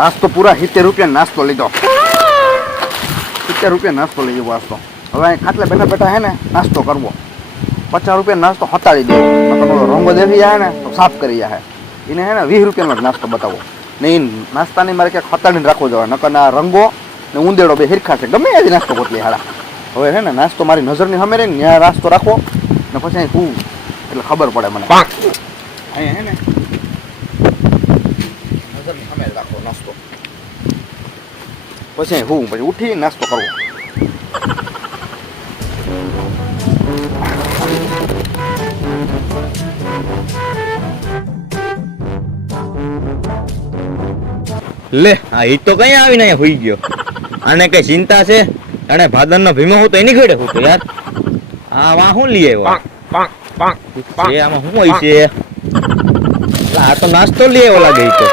આજ તો પૂરા 70 રૂપિયા નાસ્તો લીધો. 70 રૂપિયા નાસ્તો લઈ જવો આજ તો. હવે અહીં ખાટલે બેઠા બેઠા હે ને નાસ્તો કરવો. 50 રૂપિયા નાસ્તો હતાડી દેવો. રંગો દેવી જાય ને તો સાફ કરી જાય. એને હે ને 20 રૂપિયાનો નાસ્તો બતાવો. ને એ નાસ્તાની મારે ક્યાંક હતાડીને રાખવો જોઈએ. નકર ના રંગો ને ઉંદેડો બે હિરખા છે. ગમે એવી નાસ્તો ગોતલી હાડા. હવે હે ને નાસ્તો મારી નજરની સામે રહીને ત્યાં નાસ્તો રાખવો ને પછી અહીં હું એટલે ખબર પડે મને. અહીંયા હે ને નજરની સામે રાખવો નાસ્તો. પછી હું પછી ઉઠી નાસ્તો કરવો. લે આ ઈ તો કઈ આવીને અહીંયા હોઈ ગયો. આને કઈ ચિંતા છે? અને ભાદરનો ભીમો હું તો એની ઘડે હું તો યાર. આ વા હું લઈ આવ્યો? એ આમાં શું હોય છે? આ તો નાસ્તો લઈ આવ્યો લાગે ઈ તો.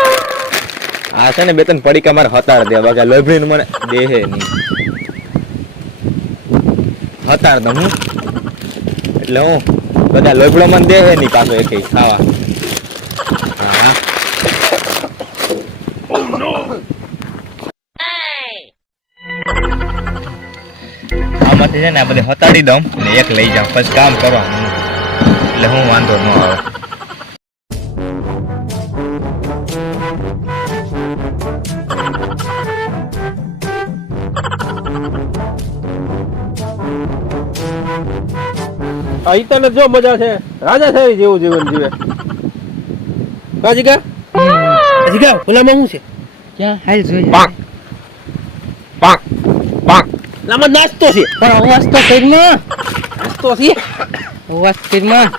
આ છે ને બે ત્રણ પડીકા મારે હતાડ દે. બાકી લભીને મને દેહે નહીં. હતાડ દઉં હું એટલે હું બધા લભડો મને દેહે નહીં પાછો એક ખાવા. હા આમાંથી છે ને આ બધે હતાડી દઉં ને એક લઈ જાઉં પછી કામ કરવાનું એટલે હું વાંધો ન આવે. તને જો મજા છે રાજા સાહેબ જેવું જીવન જીવે. જીગા જીગા ઓલામાં શું છે? ક્યાં હાલ જોઈ પાંક પાંક પાંક લામાં નાસ્તો છે. પણ અવાજ તો કરીમાં નાસ્તો છે. અવાજ કરીમાં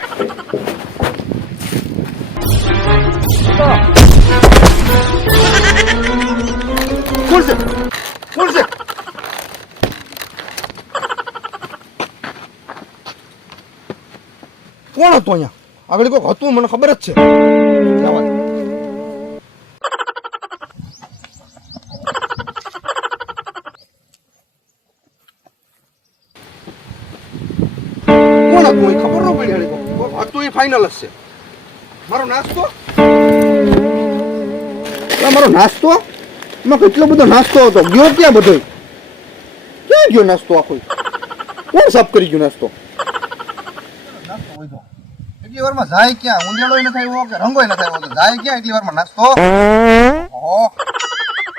કોણ છે? કોણ છે? કોણ હતું અહીંયા? આગળ કોઈક હતું મને ખબર જ છે. જવા દે. કોણ હતું એ ખબર ન પડી. હાલી કોઈક હતું એ ફાઇનલ જ છે. મારો નાસ્તો મારો નાસ્તો એમાં કેટલો બધો નાસ્તો હતો. ગયો ક્યાં બધો? ક્યાં ગયો નાસ્તો? આખો કોણ સાફ કરી ગયો નાસ્તો? એટલી વારમાં જાય ક્યાં? ઉંદેડો ન થાય કે રંગો ન થાય તો જાય ક્યાં એટલી વારમાં નાસ્તો? ઓહો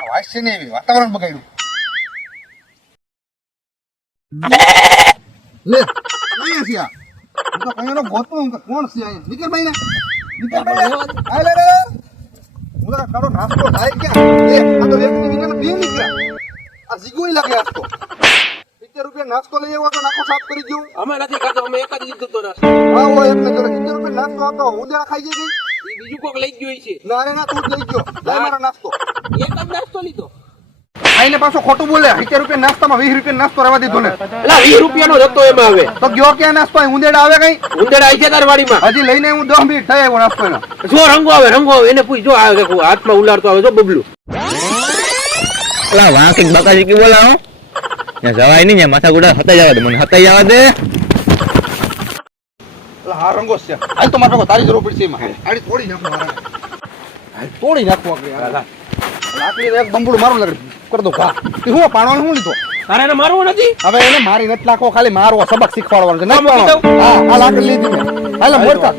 વાસ છે ને એવી વાતાવરણ બગાડ્યું. લે અહીંયા છે આ. હું તો કઈનો ગોતું કે કોણ છે અહીંયા? નીકળ ભાઈ ને નીકળ ભાઈ. આ લે લે હું તો કાળો નાસ્તો જાય ક્યાં? એ આ તો રેતી વિના બે નીકળ્યા. આ જીગોઈ લાગે આજ તો. 70 રૂપિયા નાસ્તો લઈ આવ્યો તો નાખો સાફ કરી ગયો. અમે નથી ખાતો, અમે એક જ લીધું તો નાસ્તો. હા હોય એટલે ચલો 70 રૂપિયા નાસ્તો આપતો ઉંદેડા ખાઈ ગઈ. એ બીજું કોક લઈ ગયો છે. ના રે ના તું જ લઈ ગયો. લાય મારો નાસ્તો. એક જ નાસ્તો લીધો. આઈને પાછો ખોટું બોલે. 70 રૂપિયા નાસ્તામાં 20 રૂપિયા નાસ્તો રહેવા દીધો ને. એલા 20 રૂપિયાનો જતો એમાં આવે. તો ગયો ક્યાં નાસ્તો? ઉંદેડા આવે કઈ? ઉંદેડા આવી છે તાર વાડીમાં. હજી લઈને હું 10 મિનિટ થઈ આવ્યો નાસ્તો એનો. જો રંગો આવે રંગો આવે એને પૂછ. જો આવે કે હાથમાં ઉલાડતો આવે જો બબલું. પેલા વાં કઈક બકાજી કી બોલાવો ત્યાં જવાય નહીં. ત્યાં માથા ગુડા હતાઈ જવા દે. મને હતાઈ જવા દે. હા રંગો છે. હાલ તો મારે પાસે તારી જરૂર પડશે એમાં. આડી તોડી નાખો મારા. હાલ તોડી નાખો આપણે. લાકડી એક બંબુડું મારું લાગડી કર દો ઘા. તે હું પાણવાનું હું લીધો? તારે એને મારવું નથી. હવે એને મારી નથી નાખો. ખાલી મારવો સબક શીખવાડવાનો છે. હા આ લાકડી લીધી મેં. હાલ મોડતા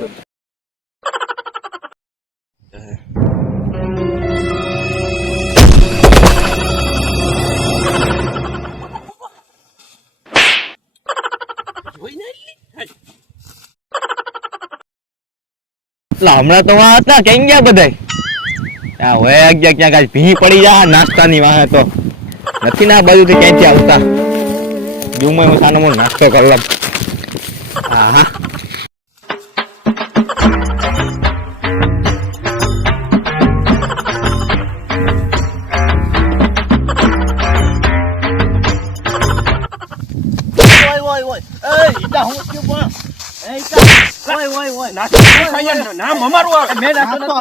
હમણાં તો વાં હતા ક્યાં ગયા બધા? હોય ગયા ક્યાંક આજ ભી પડી જા નાસ્તાની વાહે તો નથી ને આ બાજુથી ક્યાંથી આવતા. જુમાં હું સાનો મોનો નાસ્તો કરી લઉં. હા હા નામ અમારું આવે. મેં નાસ્તો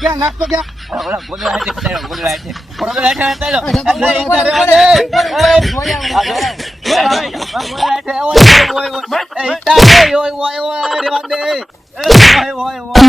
ક્યાં નાસ્તો ક્યાં? બોલવા ઓય ઓય ઓય ઓય ઓય